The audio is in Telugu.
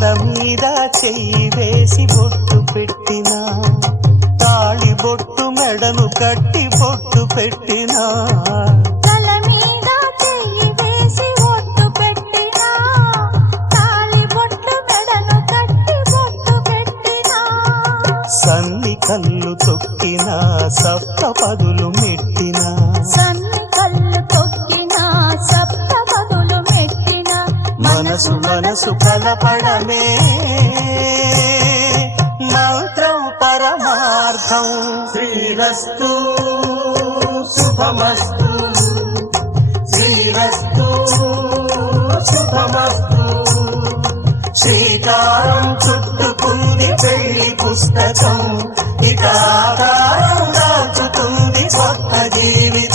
తల మీద చెయ్యి వేసి బొట్టు పెట్టినా, తాళి బొట్టు మెడను కట్టి బొట్టు పెట్టినా, తల మీద చెయ్యి వేసి బొట్టు పెట్టినా, తాళి బొట్టు మెడను కట్టి బొట్టు పెట్టినా, సన్ని కళ్ళు తొక్కినా సప్త పదులు మెట్టినా, సన్ని కళ్ళు తొక్కినా సప్త పదులు మెట్టినా, మనసు మనసు కలపడమే మంత్రం పరమార్థం. శ్రీరస్తు శుభమస్తు, శ్రీరస్తు శుభమస్తు. శ్రీకారం చుట్టుకుంది పెళ్లి పుస్తకం, ఇక ఆకారం దాచుతుంది కొత్త జీవితం.